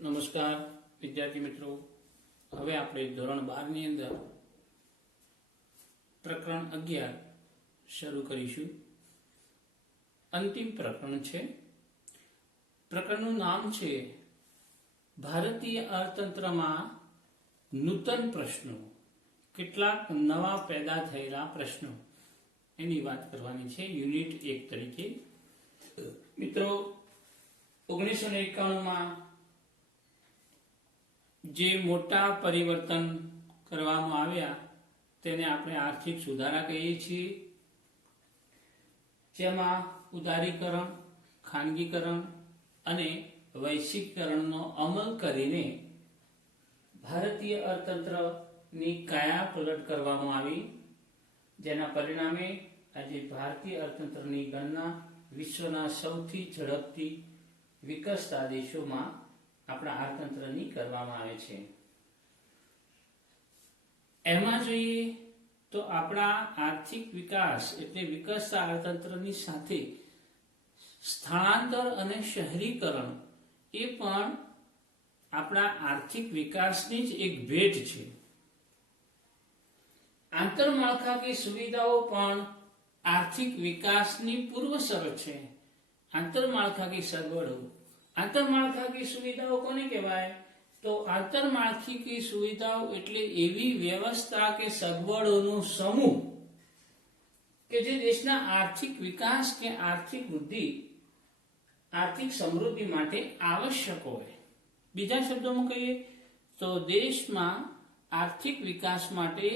નમસ્કાર વિદ્યાર્થી મિત્રો, હવે આપણે ધોરણ 12 ની અંદર પ્રકરણ 11 શરૂ કરીશું. અંતિમ પ્રકરણ છે. પ્રકરણનું નામ છે ભારતીય અર્થતંત્રમાં નૂતન પ્રશ્નો, કેટલાક નવા પેદા થયેલા પ્રશ્નો, એની વાત કરવાની છે યુનિટ 1 તરીકે. મિત્રો, 1991માં જે મોટા પરિવર્તન કરવામાં આવ્યા તેને આપણે આર્થિક સુધારા કહીએ છીએ, જેમાં ઉદારીકરણ, ખાનગીકરણ અને વૈશ્વિકરણનો અમલ કરીને ભારતીય અર્થતંત્રની કાયાપલટ કરવામાં આવી, જેના પરિણામે આજે ભારતીય અર્થતંત્રની ગણના વિશ્વના સૌથી ઝડપથી વિકસતા દેશોમાં આપણા અર્થતંત્રની કરવામાં આવે છે. એમાં જોઈએ તો આપણા આર્થિક વિકાસ એટલે વિકસતા અર્થતંત્રની સાથે સ્થળાંતર અને શહેરીકરણ એ પણ આપણા આર્થિક વિકાસની જ એક ભેટ છે. આંતરમાળખાકીય સુવિધાઓ પણ આર્થિક વિકાસની પૂર્વ શરત છે. આંતરમાળખાકીય સગવડો, આંતરમાળખાકીય સુવિધાઓ કોને કહેવાય? તો આંતરમાળખાકીય સુવિધાઓ એટલે એવી વ્યવસ્થા કે સગવડોનો સમૂહ કે જે દેશના આર્થિક વિકાસ કે આર્થિક વૃદ્ધિ, આર્થિક સમૃદ્ધિ માટે આવશ્યક હોય. બીજા શબ્દોમાં કહીએ તો દેશમાં આર્થિક વિકાસ માટે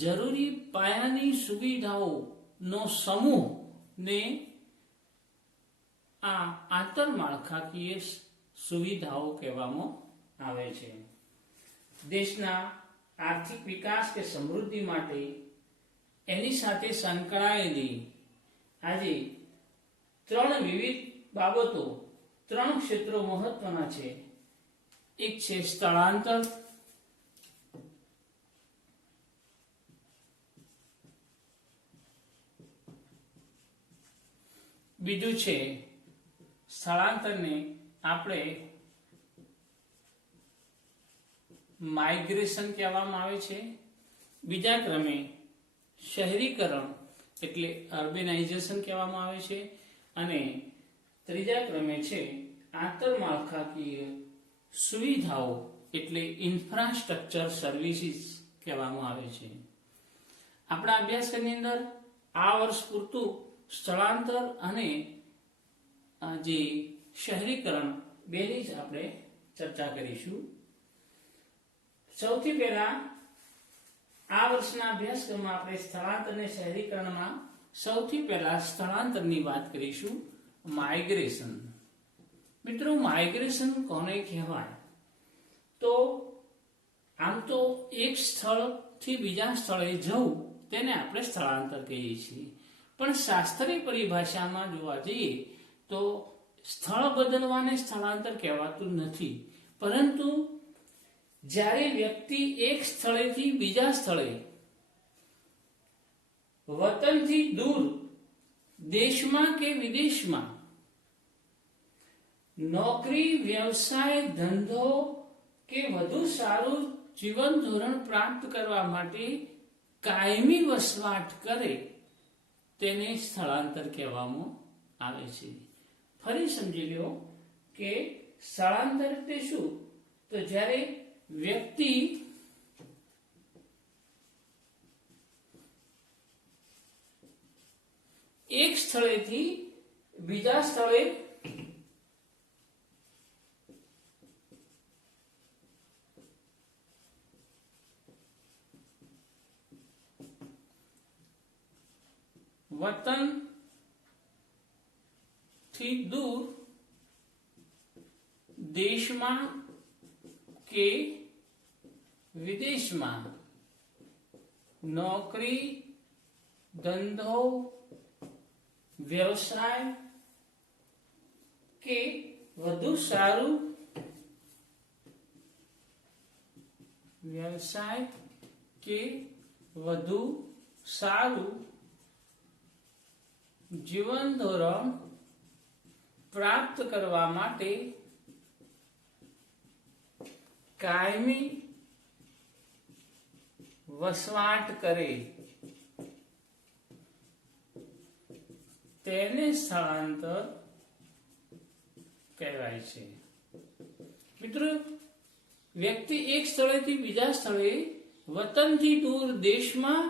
જરૂરી પાયાની સુવિધાઓનો સમૂહ ને આ આંતરમાળખાકીય સુવિધાઓ કહેવામાં આવે છે. દેશના આર્થિક વિકાસ કે સમૃદ્ધિ માટે એની સાથે સંકળાયેલી આજે 3 વિવિધ બાબતો, 3 ક્ષેત્રો મહત્વના છે. એક છે સ્થળાંતર, બીજું છે સ્થળાંતરને આપણે માઇગ્રેશન કહેવામાં આવે છે. બીજા ક્રમે શહેરીકરણ એટલે અર્બેનાઇઝેશન કહેવામાં આવે છે. અને ત્રીજા ક્રમે છે આંતરમાળખાકીય સુવિધાઓ એટલે ઇન્ફ્રાસ્ટ્રક્ચર સર્વિસીસ કહેવામાં આવે છે. આપણા અભ્યાસક્રમની અંદર આ વર્ષ પૂરતું સ્થળાંતર અને જે શહેરીકરણ બેની જ આપણે ચર્ચા કરીશું. સૌથી પહેલા આ વર્ષના અભ્યાસક્રમમાં આપણે સ્થળાંતર અને શહેરીકરણમાં સૌથી પહેલા સ્થળાંતરની વાત કરીશું, માઇગ્રેશન. મિત્રો, માઇગ્રેશન કોને કહેવાય? તો આમ તો એક સ્થળથી બીજા સ્થળે જવું તેને આપણે સ્થળાંતર કહીએ છીએ, પણ શાસ્ત્રીય પરિભાષામાં જોવા જઈએ તો સ્થળ બદલવાને સ્થળાંતર કહેવાતું નથી, પરંતુ જ્યારે વ્યક્તિ એક સ્થળેથી બીજા સ્થળે વતનથી દૂર દેશમાં કે વિદેશમાં નોકરી, વ્યવસાય, ધંધો કે વધુ સારું જીવન ધોરણ પ્રાપ્ત કરવા માટે કાયમી વસવાટ કરે તેને સ્થળાંતર કહેવામાં આવે છે. ફરી સમજી લો કે સ્થળાંતર એટલે શું? તો જ્યારે વ્યક્તિ એક સ્થળેથી બીજા સ્થળે વતન થી દૂર દેશમાં કે વિદેશમાં નોકરી, ધંધો, વ્યવસાય કે વધુ સારું જીવન ધોરણ પ્રાપ્ત કરવા માટે કાયમી વસવાટ કરે તેને સ્થળાંતર કહેવાય છે. મિત્રો, વ્યક્તિ એક સ્થળેથી બીજા સ્થળે વતનથી દૂર દેશમાં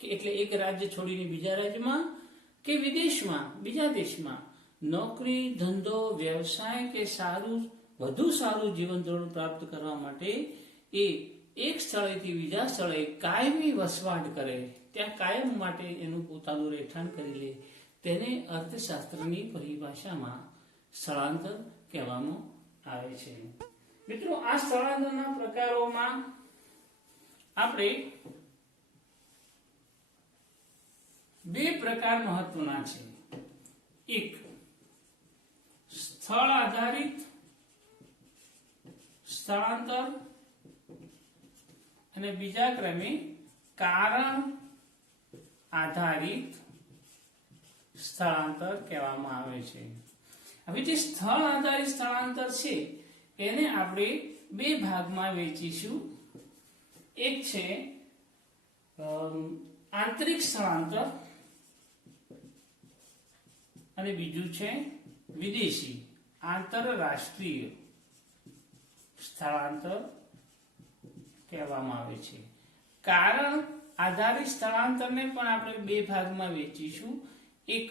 એટલે એક રાજ્ય છોડીને બીજા રાજ્યમાં કે વિદેશમાં બીજા દેશમાં નોકરી, ધંધો, વ્યવસાય કે વધુ સારું જીવન ધોરણ પ્રાપ્ત કરવા માટે એ એક સ્થળેથી બીજા સ્થળે કાયમી વસવાટ કરે, ત્યાં કાયમ માટે એનું પોતાનું રહેઠાણ કરી લે, તેને અર્થશાસ્ત્રની પરિભાષામાં સ્થળાંતર કહેવામાં આવે છે. મિત્રો, આ સ્થળાંતરના પ્રકારોમાં આપણે બે પ્રકાર મહત્વના છે. એક સ્થળ આધારિત સ્થળાંતર અને બીજા ક્રમે કારણ આધારિત સ્થળાંતર કહેવામાં આવે છે. હવે જે સ્થળ આધારિત સ્થળાંતર છે એને આપણે બે ભાગમાં વહેંચીશું. એક છે આંતરિક સ્થળાંતર અને બીજું છે વિદેશી આંતરરાષ્ટ્રીય સ્થળાંતર કહેવામાં આવે છે. કારણ આધારિત સ્થળાંતરને પણ આપણે બે ભાગમાં વહેંચીશું. એક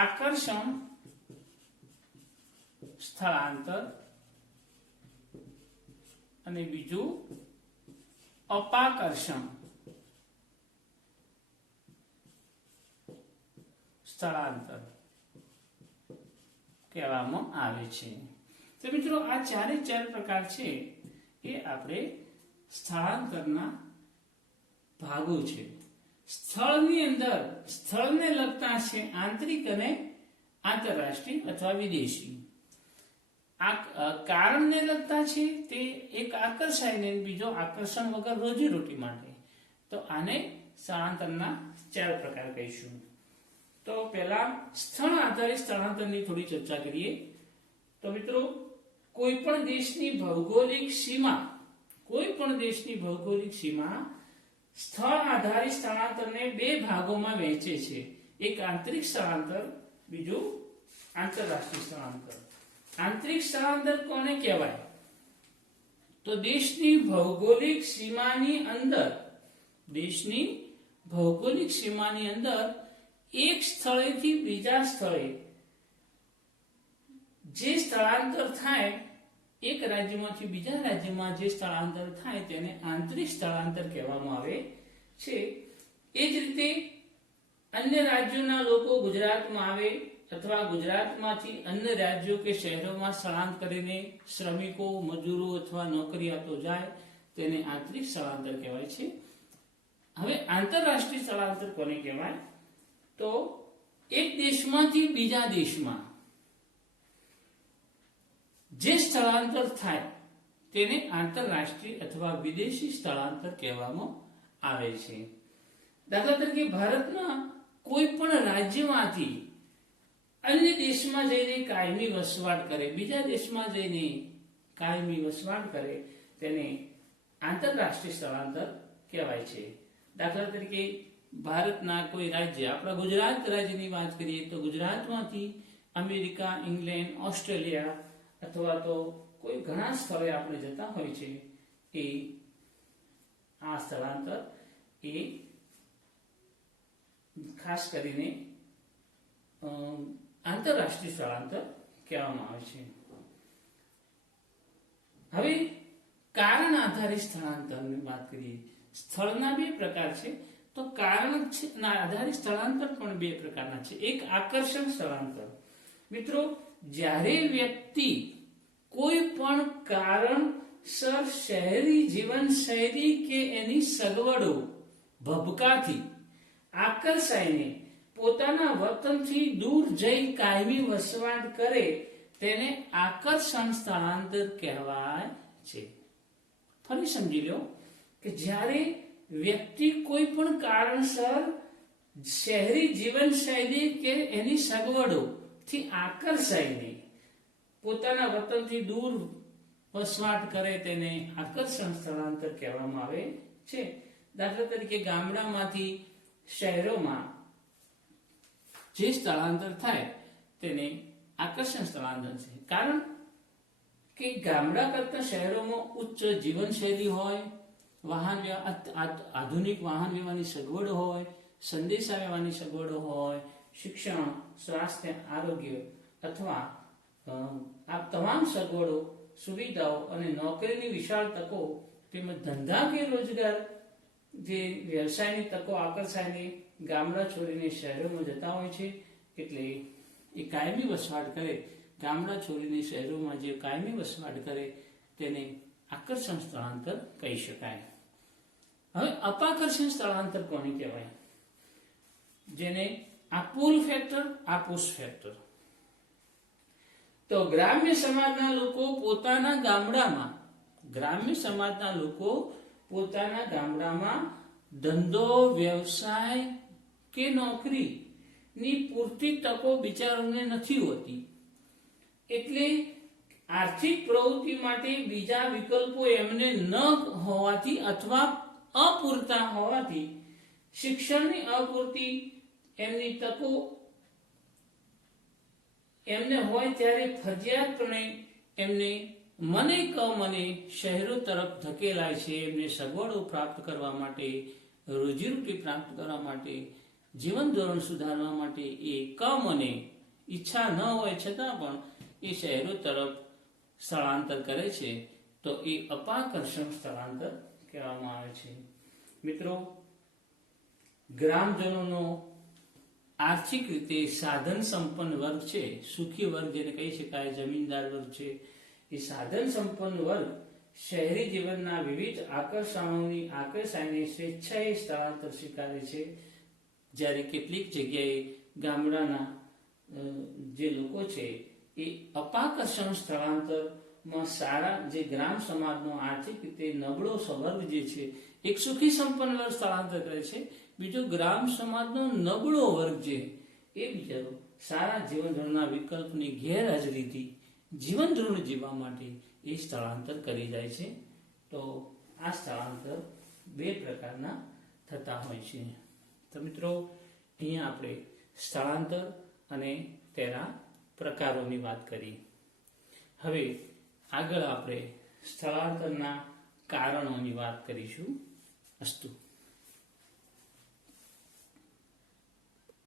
આકર્ષણ સ્થળાંતર અને બીજું અપાકર્ષણ સ્થળાંતર કહેવામાં આવે છે. તો મિત્રો, આ ચારે ચાર પ્રકાર છે એ આપણે સ્થળાંતરના ભાગો છે. સ્થળની અંદર સ્થળને લગતા છે આંતરિક અને આંતરરાષ્ટ્રીય અથવા વિદેશી. કારણને લગતા છે તે એક આકર્ષાયને બીજો આકર્ષણ વગર રોજીરોટી માટે. તો આને સ્થળાંતરના ચાર પ્રકાર કહીશું. તો પહેલા સ્થળ આધારિત સ્થળાંતરની થોડી ચર્ચા કરીએ. તો મિત્રો, કોઈ પણ દેશની ભૌગોલિક સીમા સ્થળ આધારિત સ્થળાંતરને બે ભાગોમાં વહેંચે છે. એક આંતરિક સ્થળાંતર, બીજું આંતરરાષ્ટ્રીય સ્થળાંતર. આંતરિક સ્થળાંતર કોને કહેવાય? તો દેશની ભૌગોલિક સીમાની અંદર એક સ્થળેથી બીજા સ્થળે જે સ્થળાંતર થાય, એક રાજ્યમાંથી બીજા રાજ્યમાં જે સ્થળાંતર થાય તેને આંતરિક સ્થળાંતર કહેવામાં આવે છે. એ જ રીતે અન્ય રાજ્યોના લોકો ગુજરાતમાં આવે અથવા ગુજરાતમાંથી અન્ય રાજ્યો કે શહેરોમાં સ્થળાંતર કરીને શ્રમિકો, મજૂરો અથવા નોકરિયાતો જાય, તેને આંતરિક સ્થળાંતર કહેવાય છે. હવે આંતરરાષ્ટ્રીય સ્થળાંતર કોને કહેવાય? તો એક દેશમાંથી બીજા દેશમાં જે સ્થળાંતર થાય તેને આંતરરાષ્ટ્રીય અથવા વિદેશી સ્થળાંતર કહેવામાં આવે છે. દાખલા તરીકે ભારતના કોઈ પણ રાજ્યમાંથી અન્ય દેશમાં જઈને કાયમી વસવાટ કરે, બીજા દેશમાં જઈને કાયમી વસવાટ કરે, તેને આંતરરાષ્ટ્રીય સ્થળાંતર કહેવાય છે. દાખલા તરીકે ભારતના કોઈ રાજ્ય, આપણા ગુજરાત રાજ્યની વાત કરીએ તો ગુજરાતમાંથી અમેરિકા, ઇંગ્લેન્ડ, ઓસ્ટ્રેલિયા અથવા તો કોઈ ઘણા સ્થળે આપણે જતા હોય છે, એ આ સ્થળાંતર એ ખાસ કરીને આંતરરાષ્ટ્રીય સ્થળાંતર કહેવામાં આવે છે. હવે કારણ આધારિત સ્થળાંતરની વાત કરીએ. સ્થળના બે પ્રકાર છે. તો કારણ આધારિત સ્થળાંતર પણ બે પ્રકારના છે. એક આકર્ષણ સ્થળાંતર. મિત્રો, જ્યારે વ્યક્તિ કોઈ પણ કારણસર શહેરી જીવનશૈલી કે એની સગવડો ભબકાથી આકર્ષાઈને પોતાના વતનથી દૂર જઈ કાયમી વસવાટ કરે, તેને આકર્ષણ સ્થળાંતર કહેવાય છે. ફરી સમજી લો કે જ્યારે વ્યક્તિ કોઈ પણ કારણસર શહેરી જીવનશૈલી કે એની સગવડો થી આકર્ષાઈને પોતાના વતનથી દૂર વસવાટ કરે તેને આકર્ષણ સ્થળાંતર કહેવામાં આવે છે. દાખલા તરીકે ગામડામાંથી શહેરોમાં જે સ્થળાંતર થાય તેને આકર્ષણ સ્થળાંતર છે. કારણ કે ગામડા કરતા શહેરોમાં ઉચ્ચ જીવનશૈલી હોય, આધુનિક વાહન વ્યવહારની સગવડો હોય, સંદેશા વ્યવહારની સગવડો હોય, શિક્ષણ, સ્વાસ્થ્ય, આરોગ્ય અથવા આ તમામ સગવડો, સુવિધાઓ અને નોકરીની વિશાળ તકો તેમજ ધંધા કે રોજગાર જે વ્યવસાયની તકો આકર્ષાઈને ગામડા છોડીને શહેરોમાં જતા હોય છે. એટલે એ કાયમી વસવાટ કરે, ગામડા છોડીને શહેરોમાં જે કાયમી વસવાટ કરે તેને આકર્ષણ સ્થળાંતર કહી શકાય. હવે અપાકર્ષણ સ્થળાંતર કોને કહેવાય? જેને આ પુલ ફેક્ટર, આ પુશ ફેક્ટર. તો ગ્રામ્ય સમાજના લોકો પોતાના ગામડામાં ધંધો, વ્યવસાય કે નોકરીની પૂરતી તકો બિચારોને નથી હોતી. એટલે આર્થિક પ્રવૃત્તિ માટે બીજા વિકલ્પો એમને ન હોવાથી અથવા અપૂરતા હોવાથી, શિક્ષણની અપૂરતી એમની તકો એમને હોય ત્યારે ફરજિયાતપણે એમને મને શહેરો તરફ ધકેલાય છે. એમને સગવડો પ્રાપ્ત કરવા માટે, રોજીરોટી પ્રાપ્ત કરવા માટે, જીવન ધોરણ સુધારવા માટે એ કમને ઈચ્છા ન હોય છતાં પણ એ શહેરો તરફ સ્થળાંતર કરે છે. તો એ અપાકર્ષણ સ્થળાંતર કહેવામાં આવે છે. મિત્રો, ગ્રામજનોનો આર્થિક રીતે સાધન સંપન્ન વર્ગ છે, સુખી વર્ગ જેને કહી શકાય, જમીનદાર વર્ગ છે, એ સાધન સંપન્ન વર્ગ શહેરી જીવનના વિવિધ આકર્ષાઈને સ્વેચ્છાએ સ્થળાંતર સ્વીકારે છે. જ્યારે કેટલીક જગ્યાએ ગામડાના જે લોકો છે એ અપાકર્ષણ સ્થળાંતરમાં સારા જે ગ્રામ સમાજનો આર્થિક રીતે નબળો વર્ગ જે છે એક સુખી સંપન્ન વર્ગ સ્થળાંતર કરે છે. બીજો ગ્રામ સમાજનો નબળો વર્ગ છે એ બિચારો સારા જીવન ધોરણના વિકલ્પની ગેરહાજરીથી જીવન ધોરણ જીવવા માટે એ સ્થળાંતર કરી જાય છે. તો આ સ્થળાંતર બે પ્રકારના થતા હોય છે. તો મિત્રો, અહીંયા આપણે સ્થળાંતર અને તેના પ્રકારોની વાત કરી. હવે આગળ આપણે સ્થળાંતરના કારણોની વાત કરીશું. અસ્તુ.